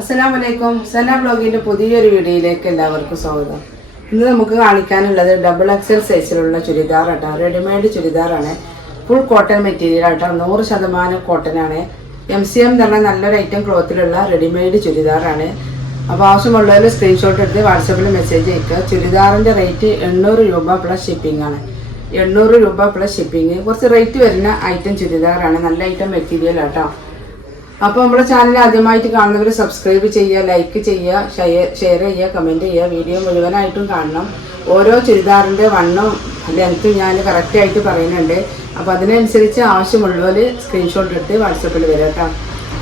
അസ്സലാമലൈക്കും. സന ബ്ലോഗിൻ്റെ പുതിയൊരു വീഡിയോയിലേക്ക് എല്ലാവർക്കും സ്വാഗതം. ഇന്ന് നമുക്ക് കാണിക്കാനുള്ളത് ഡബിൾ എക്സൽ സൈസിലുള്ള ചുരിദാർ ആട്ടോ. റെഡിമെയ്ഡ് ചുരിദാറാണ്. ഫുൾ കോട്ടൺ മെറ്റീരിയൽ ആട്ടോ. 100% കോട്ടനാണ്. MCM എന്ന് പറഞ്ഞാൽ നല്ലൊരു ഐറ്റം ക്ലോത്തിലുള്ള റെഡിമെയ്ഡ് ചുരിദാറാണ്. അപ്പോൾ ആവശ്യമുള്ളവർ സ്ക്രീൻഷോട്ട് എടുത്ത് വാട്സപ്പിൽ മെസ്സേജ് അയക്കുക. ചുരിദാറിൻ്റെ റേറ്റ് 800 രൂപ പ്ലസ് ഷിപ്പിംഗ് ആണ്. 800 രൂപ പ്ലസ് ഷിപ്പിംഗ്. കുറച്ച് റേറ്റ് വരുന്ന ഐറ്റം ചുരിദാറാണ്. നല്ല ഐറ്റം മെറ്റീരിയൽ ആട്ടോ. അപ്പോൾ നമ്മുടെ ചാനൽ ആദ്യമായിട്ട് കാണുന്നവർ സബ്സ്ക്രൈബ് ചെയ്യുക, ലൈക്ക് ചെയ്യുക, ഷെയർ ചെയ്യുക, കമൻറ്റ് ചെയ്യുക. വീഡിയോ മുഴുവനായിട്ടും കാണണം. ഓരോ ചുരിദാറിൻ്റെ വണ്ണം ലെങ്ത്ത് ഞാൻ കറക്റ്റായിട്ട് പറയുന്നുണ്ട്. അപ്പോൾ അതിനനുസരിച്ച് ആവശ്യമുള്ളവർ സ്ക്രീൻഷോട്ട് എടുത്ത് വാട്സപ്പിൽ വരാം കേട്ടോ.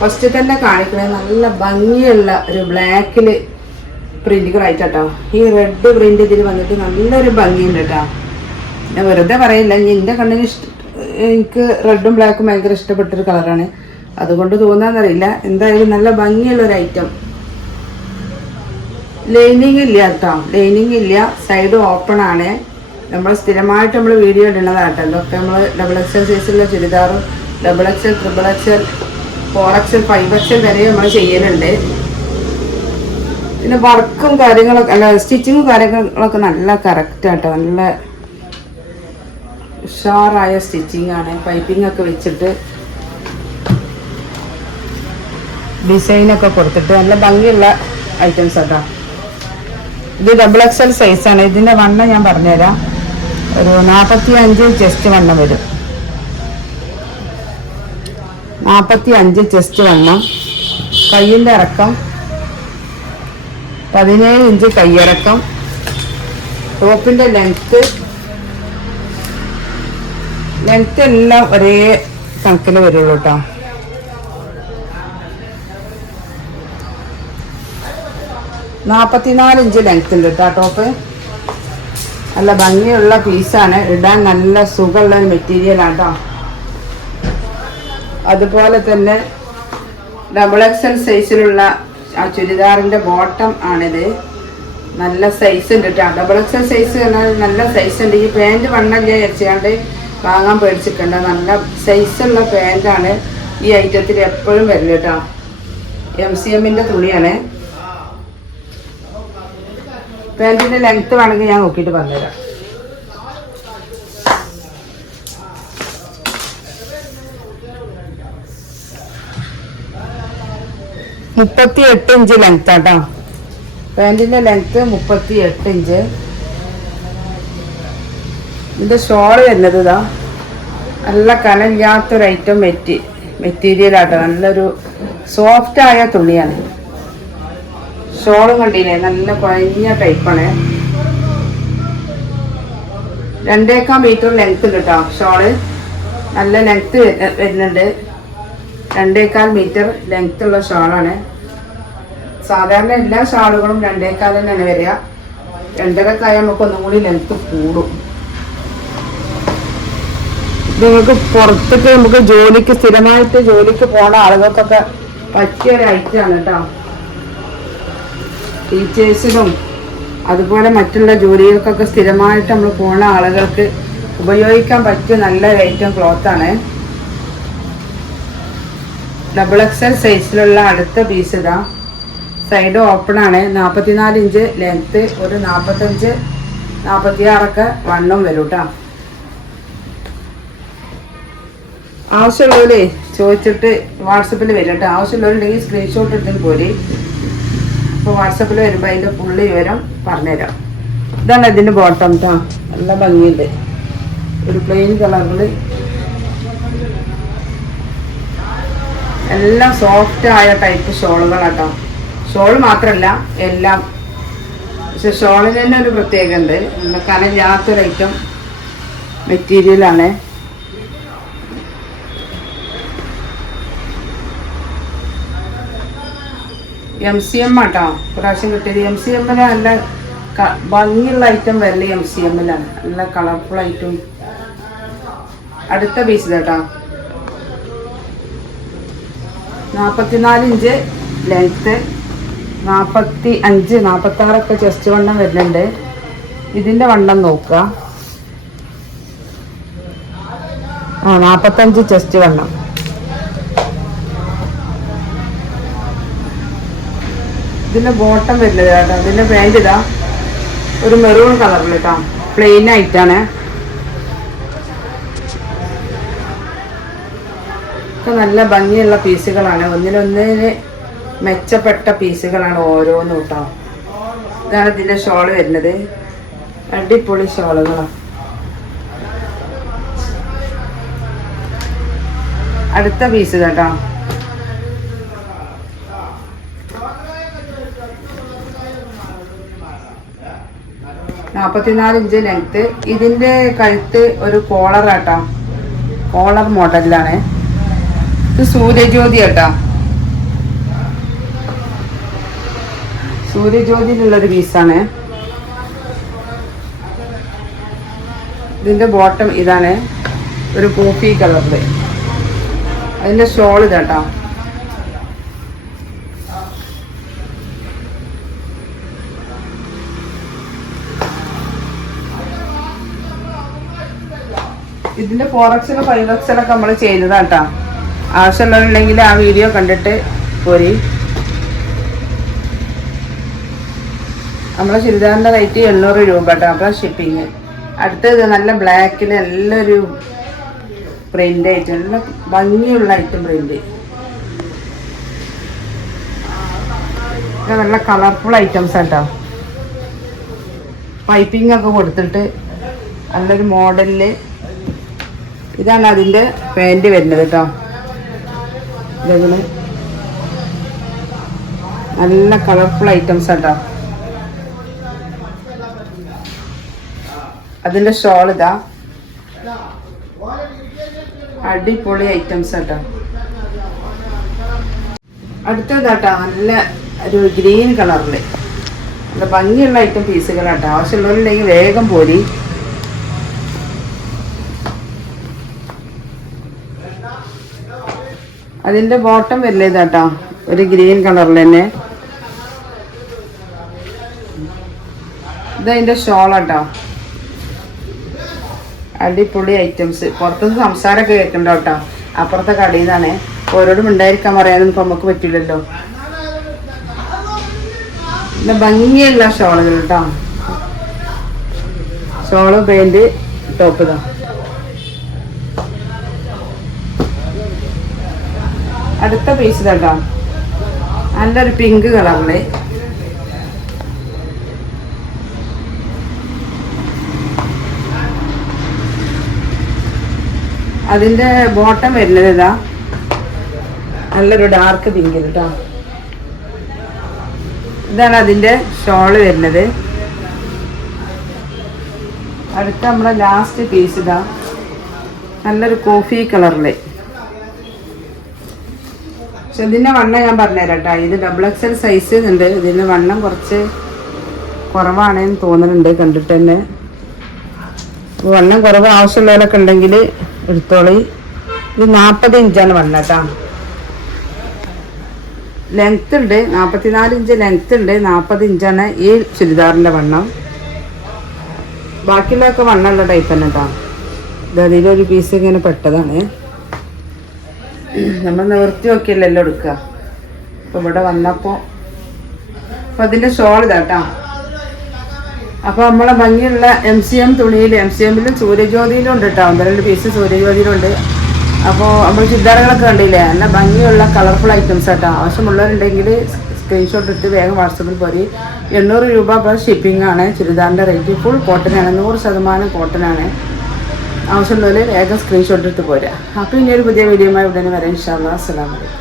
ഫസ്റ്റ് തന്നെ കാണിക്കുന്നത് നല്ല ഭംഗിയുള്ള ഒരു ബ്ലാക്കിൽ പ്രിൻറ്റുകളായിട്ട് കേട്ടോ. ഈ റെഡ് പ്രിൻ്റ് ഇതിൽ വന്നിട്ട് നല്ലൊരു ഭംഗിയുണ്ട് കേട്ടോ. ഞാൻ വെറുതെ പറയില്ല, എൻ്റെ കണ്ണിന് എനിക്ക് റെഡും ബ്ലാക്കും ഭയങ്കര ഇഷ്ടപ്പെട്ടൊരു കളറാണ്. അതുകൊണ്ട് തോന്നാന്നറിയില്ല. എന്തായാലും നല്ല ഭംഗിയുള്ളൊരു ഐറ്റം. ലൈനിങ് ഇല്ല കേട്ടോ, ലൈനിങ് ഇല്ല. സൈഡ് ഓപ്പൺ ആണ്. നമ്മൾ സ്ഥിരമായിട്ട് നമ്മൾ വീഡിയോ ഇടുന്നതാട്ടോ. ഇതൊക്കെ നമ്മൾ ഡബിൾ എക്സൽ സൈസുള്ള ചുരിദാറും double XL, triple XL, 4XL, 5XL വരെ നമ്മൾ ചെയ്യുന്നുണ്ട്. പിന്നെ വർക്കും കാര്യങ്ങളൊക്കെ അല്ല, സ്റ്റിച്ചിങ്ങും കാര്യങ്ങളൊക്കെ നല്ല കറക്റ്റാട്ടോ. നല്ല ഉഷാറായ സ്റ്റിച്ചിങ് ആണ്. പൈപ്പിംഗ് ഒക്കെ വെച്ചിട്ട് ഡിസൈനൊക്കെ കൊടുത്തിട്ട് നല്ല ഭംഗിയുള്ള ഐറ്റംസ് ആട്ടോ. ഇത് ഡബിൾ എക്സൽ സൈസാണ്. ഇതിൻ്റെ വണ്ണം ഞാൻ പറഞ്ഞുതരാം. ഒരു 45 ചെസ്റ്റ് വണ്ണം വരും. 45 ചെസ്റ്റ് വണ്ണം. കയ്യിൻ്റെ ഇറക്കം 17 ഇഞ്ച് കയ്യിറക്കം. ടോപ്പിൻ്റെ ലെങ്ത്ത് എല്ലാം ഒരേ കണക്കിൽ വരുള്ളൂ കേട്ടോ. 44 ഇഞ്ച് ലെങ്ത്ത് ഉണ്ട് കേട്ടോ ടോപ്പ്. നല്ല ഭംഗിയുള്ള പീസാണ്. ഇടാൻ നല്ല സുഖമുള്ള ഒരു മെറ്റീരിയലാണ് കേട്ടോ. അതുപോലെ തന്നെ ഡബിൾ എക്സൽ സൈസിലുള്ള ആ ചുരിദാറിൻ്റെ ബോട്ടം ആണിത്. നല്ല സൈസ് ഉണ്ട് കേട്ടോ. ഡബിൾ എക്സൽ സൈസ് പറഞ്ഞാൽ നല്ല സൈസ് ഉണ്ട്. ഈ പാൻറ്റ് വണ്ണല്ല വിചാരിച്ചാണ്ട് വാങ്ങാൻ പേടിച്ചിട്ടുണ്ട്. നല്ല സൈസുള്ള പാൻറ്റാണ് ഈ ഐറ്റത്തിൽ എപ്പോഴും വരില്ല കേട്ടോ. MCMൻ്റെ തുണിയാണ്. പാൻറ്റിൻ്റെ ലെങ്ത്ത് വേണമെങ്കിൽ ഞാൻ നോക്കിയിട്ട് പറഞ്ഞുതരാം. മുപ്പത്തിയെട്ട് ഇഞ്ച് ലെങ്ത്ത് ആട്ടോ. പാൻറ്റിൻ്റെ ലെങ്ത്ത് 38 ഇഞ്ച്. ഇതിൻ്റെ ഷോള് വരുന്നത് ഇതാ. നല്ല കനമില്ലാത്തൊരു ഐറ്റം മെറ്റീരിയൽ ആട്ടോ. നല്ലൊരു സോഫ്റ്റായ തുണിയാണ്. ഷോളും കണ്ടില്ലേ, നല്ല കുഴഞ്ഞ ടൈപ്പാണ്. 2.25 മീറ്റർ ലെങ്ത്ത് ഉണ്ട് കേട്ടോ ഷോള്. നല്ല ലെങ്ത്ത് വരുന്നുണ്ട്. 2.25 മീറ്റർ ലെങ്ത്ത് ഉള്ള ഷോളാണ്. സാധാരണ എല്ലാ ഷാളുകളും 2.25 തന്നെയാണ് വരിക. 2.5 ആയാൽ നമുക്ക് ഒന്നും കൂടി ലെങ്ത്ത് കൂടും. നിങ്ങൾക്ക് പുറത്തേക്ക് നമുക്ക് സ്ഥിരമായിട്ട് ജോലിക്ക് പോണ ആളുകൾക്കൊക്കെ പറ്റിയൊരു ഐറ്റമാണ് കേട്ടോ. ടീച്ചേഴ്സിനും അതുപോലെ മറ്റുള്ള ജോലികൾക്കൊക്കെ സ്ഥിരമായിട്ട് നമ്മൾ പോണ ആളുകൾക്ക് ഉപയോഗിക്കാൻ പറ്റിയ നല്ലൊരു ഐറ്റം ക്ലോത്താണ്. ഡബിൾ എക്സൽ സൈസിലുള്ള അടുത്ത പീസ് ഇതാ. സൈഡ് ഓപ്പൺ ആണ്. 44 ഇഞ്ച് ലെങ്ത്ത്, ഒരു 45, 46 വണ്ണം വരും കേട്ടോ. ആവശ്യമുള്ളവരെ ചോദിച്ചിട്ട് വാട്സപ്പിൽ വരും കേട്ടോ. ആവശ്യമുള്ളവരുണ്ടെങ്കിൽ സ്ക്രീൻഷോട്ട് എടുത്തിട്ട് പോരെ. അപ്പോൾ വാട്സപ്പിൽ വരുമ്പോൾ അതിൻ്റെ ഫുള്ള് വിവരം പറഞ്ഞുതരാം. ഇതാണ് ഇതിൻ്റെ ബോട്ടം കേട്ടോ. നല്ല ഭംഗിയുണ്ട്. ഒരു പ്ലെയിൻ കളറിൽ എല്ലാം സോഫ്റ്റായ ടൈപ്പ് ഷോളുകളാട്ടോ. ഷോൾ മാത്രമല്ല എല്ലാം. പക്ഷെ ഷോളിന് തന്നെ ഒരു പ്രത്യേകത ഉണ്ട്. നല്ല കനമില്ലാത്തൊരു ഐറ്റം മെറ്റീരിയലാണ്. MCM ആട്ടോ പ്രാവശ്യം കിട്ടിയത്. MCMന് നല്ല ഭംഗിയുള്ള ഐറ്റം വരല് MCMലാണ്. നല്ല കളർഫുൾ ഐറ്റം. അടുത്ത പീസ് കേട്ടോ. 44 ഇഞ്ച് ലെങ്ത്ത്, 45, 46 ചെസ്റ്റ് വണ്ണം വരുന്നുണ്ട്. ഇതിൻ്റെ വണ്ണം നോക്കുക. 45 ചെസ്റ്റ് വണ്ണം. ഇതിൻ്റെ ബോട്ടം വരുന്നത് കേട്ടോ. ഇതിൻ്റെ പാൻറ് ഇതാ ഒരു മെറൂൺ കളറിൽ കേട്ടോ, പ്ലെയിൻ ആയിട്ടാണ്. ഒക്കെ നല്ല ഭംഗിയുള്ള പീസുകളാണ്, ഒന്നിനൊന്നിന് മെച്ചപ്പെട്ട പീസുകളാണ് ഓരോന്നും കേട്ടോ. ഇതാണ് ഇതിൻ്റെ ഷോള് വരുന്നത്, അടിപൊളി ഷോളുകളാണ്. അടുത്ത പീസ് കേട്ടോ, $44 ലെങ്ത്ത്. ഇതിൻ്റെ കഴുത്ത് ഒരു കോളർ ആട്ടോ, കോളർ മോഡലിലാണ്. ഇത് സൂര്യജ്യോതി കേട്ടോ, സൂര്യജ്യോതിയിലുള്ളൊരു പീസാണ്. ഇതിൻ്റെ ബോട്ടം ഇതാണ്, ഒരു കോഫി കളറിൽ. അതിൻ്റെ ഷോൾ ഇതാട്ടോ. ഇതിൻ്റെ 4XL 5XL ഒക്കെ നമ്മൾ ചെയ്തതാട്ടോ. ആവശ്യമുള്ളവരുണ്ടെങ്കിൽ ആ വീഡിയോ കണ്ടിട്ട് പോരി. നമ്മളെ ചുരിദാറിൻ്റെ റേറ്റ് 800 രൂപ കേട്ടോ, അപ്പോൾ ഷിപ്പിങ്. അടുത്തത് നല്ല ബ്ലാക്കിൽ നല്ലൊരു പ്രിൻ്റ് ആയിട്ട് നല്ല ഭംഗിയുള്ള ഐറ്റം പ്രിൻ്റ്, നല്ല കളർഫുൾ ഐറ്റംസ് കേട്ടോ. പൈപ്പിംഗ് ഒക്കെ കൊടുത്തിട്ട് നല്ലൊരു മോഡലിൽ. ഇതാണ് അതിൻ്റെ പാൻറ് വരുന്നത് കേട്ടോ. ഇതേപോലെ നല്ല കളർഫുൾ ഐറ്റംസ് കേട്ടോ. അതിൻ്റെ ഷോൾ ഇതാ, അടിപൊളി ഐറ്റംസ് കേട്ടോ. അടുത്തതാട്ടോ നല്ല ഒരു ഗ്രീൻ കളറിൽ നല്ല ഭംഗിയുള്ള ഐറ്റം പീസുകളാട്ടോ. ആവശ്യമുള്ളവരുണ്ടെങ്കിൽ വേഗം പോരി. അതിൻ്റെ ബോട്ടം വരുന്നത് കേട്ടോ, ഒരു ഗ്രീൻ കളറിൽ തന്നെ. ഇതതിൻ്റെ ഷോളാട്ടോ, അടിപൊളി ഐറ്റംസ്. പുറത്തുനിന്ന് സംസാരമൊക്കെ കേൾക്കണ്ട കേട്ടോ, അപ്പുറത്തെ കടയിൽ നിന്നാണ്. ഓരോടും ഉണ്ടായിരിക്കാൻ പറയാനൊന്നും ഇപ്പം നമുക്ക് പറ്റില്ലല്ലോ. പിന്നെ ഭംഗിയുള്ള ഷോളുകൾ കേട്ടോ, ഷോള് പാൻറ് ടോപ്പ് ഇതാ. അടുത്ത പീസ് കേട്ടോ, നല്ലൊരു പിങ്ക് കളറില്. അതിൻ്റെ ബോട്ടം വരുന്നത് ഇതാ, നല്ലൊരു ഡാർക്ക് പിങ്ക് കേട്ടോ. ഇതാണ് അതിൻ്റെ ഷോള് വരുന്നത്. അടുത്ത നമ്മളെ ലാസ്റ്റ് പീസ് ഇതാ, നല്ലൊരു കോഫി കളറിൽ. പക്ഷെ ഇതിൻ്റെ വണ്ണം ഞാൻ പറഞ്ഞുതരാം കേട്ടോ. ഇത് XXL സൈസ് ഉണ്ട്. ഇതിൻ്റെ വണ്ണം കുറച്ച് കുറവാണെന്ന് തോന്നുന്നുണ്ട് കണ്ടിട്ട് തന്നെ. വണ്ണം കുറവ് ആവശ്യമുള്ളവരൊക്കെ ഉണ്ടെങ്കിൽ എടുത്തോളി. ഇത് 40 ഇഞ്ചാണ് വണ്ണം കേട്ടോ. ലെങ്ത്ത് ഉണ്ട്, 44 ഇഞ്ച് ലെങ്ത്ത് ഉണ്ട്, 40 ഇഞ്ചാണ് ഈ ചുരിദാറിൻ്റെ വണ്ണം. ബാക്കിയുള്ളതൊക്കെ വണ്ണമുള്ള ടൈപ്പ് തന്നെ കേട്ടോ. ഇത് അതിലൊരു പീസ് ഇങ്ങനെ പെട്ടതാണ്. നമ്മൾ നിവർത്തി നോക്കിയല്ലോ എടുക്കുക. അപ്പോൾ ഇവിടെ വന്നപ്പോൾ അപ്പോൾ അതിൻ്റെ ഷോൾ ഇതാട്ടോ. അപ്പോൾ നമ്മളെ ഭംഗിയുള്ള MCM തുണിയിൽ, MCMലും സൂര്യജ്യോതിയിലും ഉണ്ട് കേട്ടോ. 1-2 പീസ് സൂര്യജ്യോതിയിലുണ്ട്. അപ്പോൾ നമ്മൾ ചുരിദാറുകളൊക്കെ കണ്ടില്ലേ, നല്ല ഭംഗിയുള്ള കളർഫുൾ ഐറ്റംസ് കേട്ടോ. ആവശ്യമുള്ളവരുണ്ടെങ്കിൽ സ്ക്രീൻഷോട്ട് എടുത്ത് വേഗം വാട്സപ്പിൽ പോരി. 800 രൂപ പ്ലസ് ഷിപ്പിംഗ് ആണ് ചുരിദാറിൻ്റെ റേറ്റ്. ഫുൾ കോട്ടനാണ്, 100% കോട്ടനാണ്. ആവശ്യമുള്ളവർ വേഗം സ്ക്രീൻഷോട്ട് എടുത്ത് പോരാ. അപ്പോൾ ഇനി ഒരു പുതിയ വീഡിയോയുമായി ഉടനെ വരാം ഇൻഷാ അല്ലാഹ്. അസ്സലാമു അലൈക്കും.